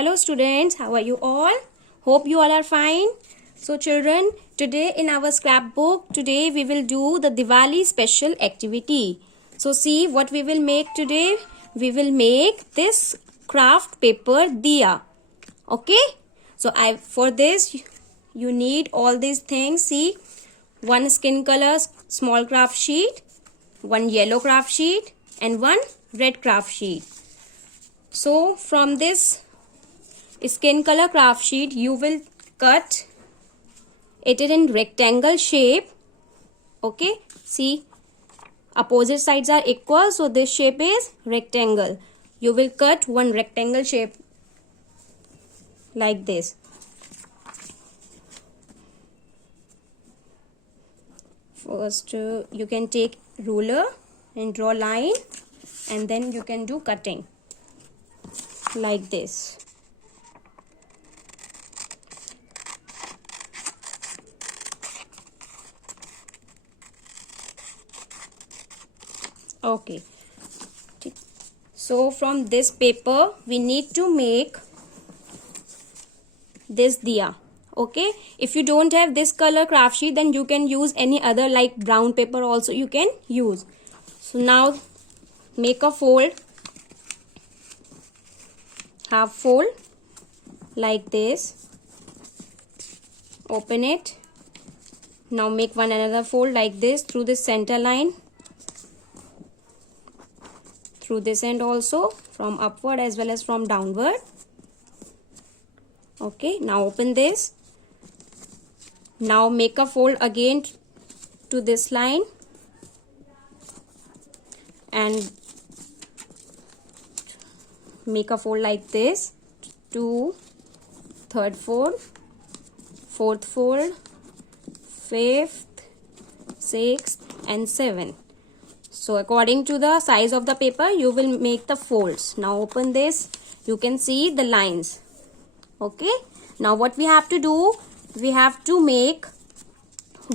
Hello students, how are you all? Hope you all are fine. So children, today in our scrapbook, today we will do the Diwali special activity. So see what we will make today. We will make this craft paper diya. Okay? So for this you need all these things. See, one skin color small craft sheet, one yellow craft sheet and one red craft sheet. So from this skin color craft sheet you will cut it in rectangle shape. Okay, see, opposite sides are equal, so this shape is rectangle. You will cut one rectangle shape like this. First you can take ruler and draw line, and then you can do cutting like this. Okay, so from this paper we need to make this diya. Okay, if you don't have this color craft sheet, then you can use any other like brown paper also you can use. So now make a fold, half fold like this, open it. Now make one another fold like this through this center line, through this end also, from upward as well as from downward. Okay, now open this. Now make a fold again to this line and make a fold like this to third fold, fourth fold, fifth, sixth and seventh. So according to the size of the paper you will make the folds. Now open this, you can see the lines. Okay, now what we have to do, we have to make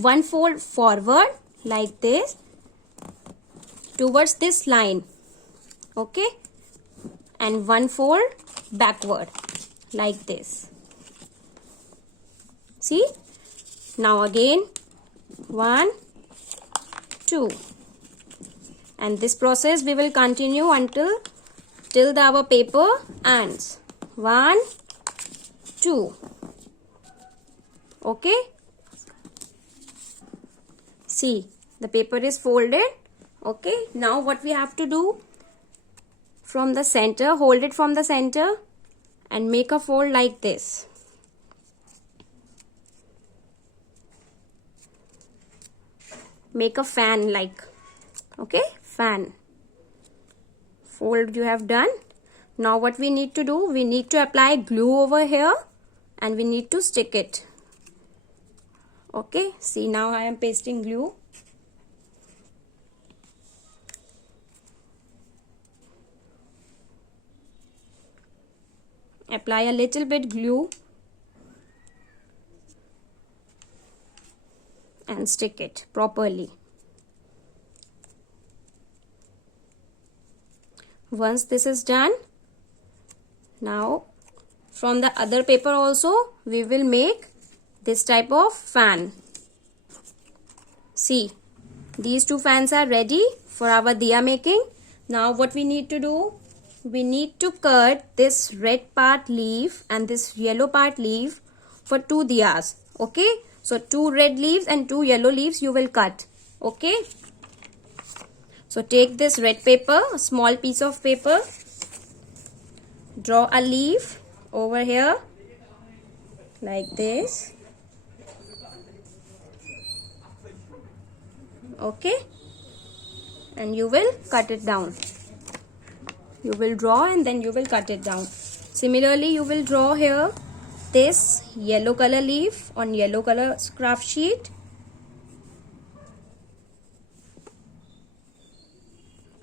one fold forward like this towards this line. Okay, and one fold backward like this. See, now again 1, 2, and this process we will continue till our paper ends. 1, 2. Okay, see, the paper is folded. Okay, now what we have to do, from the center, hold it from the center and make a fold like this. Make a fan like, okay, fan. Fold you have done. Now what we need to do, we need to apply glue over here and we need to stick it. Okay, see, now I am pasting glue. Apply a little bit glue and stick it properly. Once this is done, now from the other paper also we will make this type of fan. See, these two fans are ready for our diya making. Now what we need to do, we need to cut this red part leaf and this yellow part leaf for 2 diyas. Okay, so 2 red leaves and 2 yellow leaves you will cut. Okay, so take this red paper, a small piece of paper, draw a leaf over here like this. Okay, and you will cut it down. You will draw and then you will cut it down. Similarly, you will draw here this yellow color leaf on yellow color craft sheet.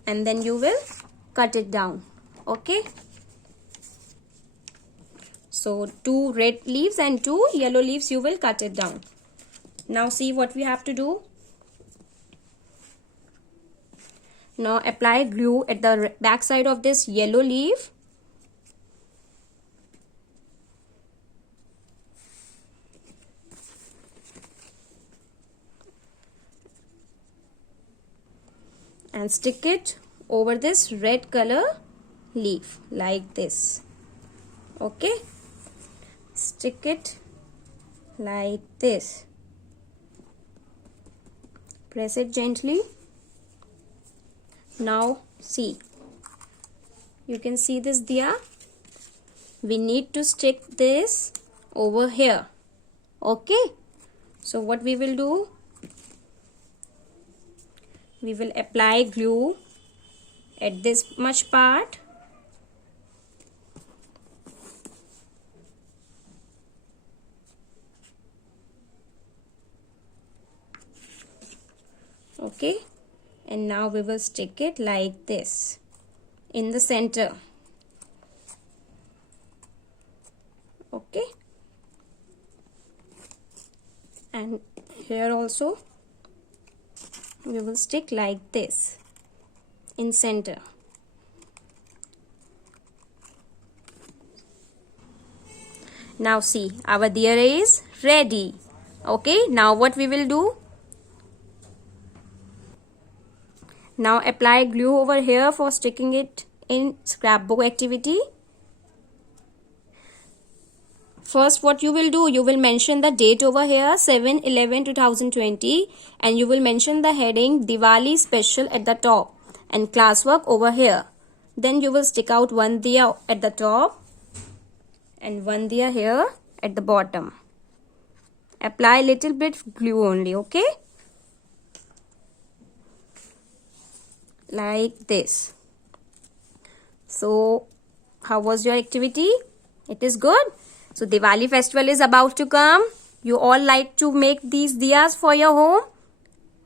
And then you will cut it down. Okay, so 2 red leaves and 2 yellow leaves you will cut it down. Now see what we have to do. Now apply glue at the back side of this yellow leaf and stick it over this red color leaf like this. Okay, stick it like this. Press it gently. Now see, you can see this diya. We need to stick this over here. Okay, so what we will do, we will apply glue at this much part. Okay, and now we will stick it like this in the center. Okay, and here also we will stick like this in center. Now see, our diya is ready. Okay, now what we will do, now apply glue over here for sticking it in scrapbook activity. First, what you will do, you will mention the date over here 7/11/2020 and you will mention the heading Diwali special at the top and classwork over here. Then you will stick out one diya at the top and one diya here at the bottom. Apply little bit glue only, okay? Like this. So, how was your activity? It is good. So, Diwali festival is about to come. You all like to make these diyas for your home?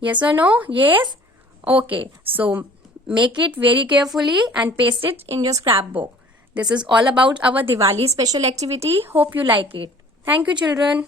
Yes or no? Yes? Okay. So, make it very carefully and paste it in your scrapbook. This is all about our Diwali special activity. Hope you like it. Thank you, children.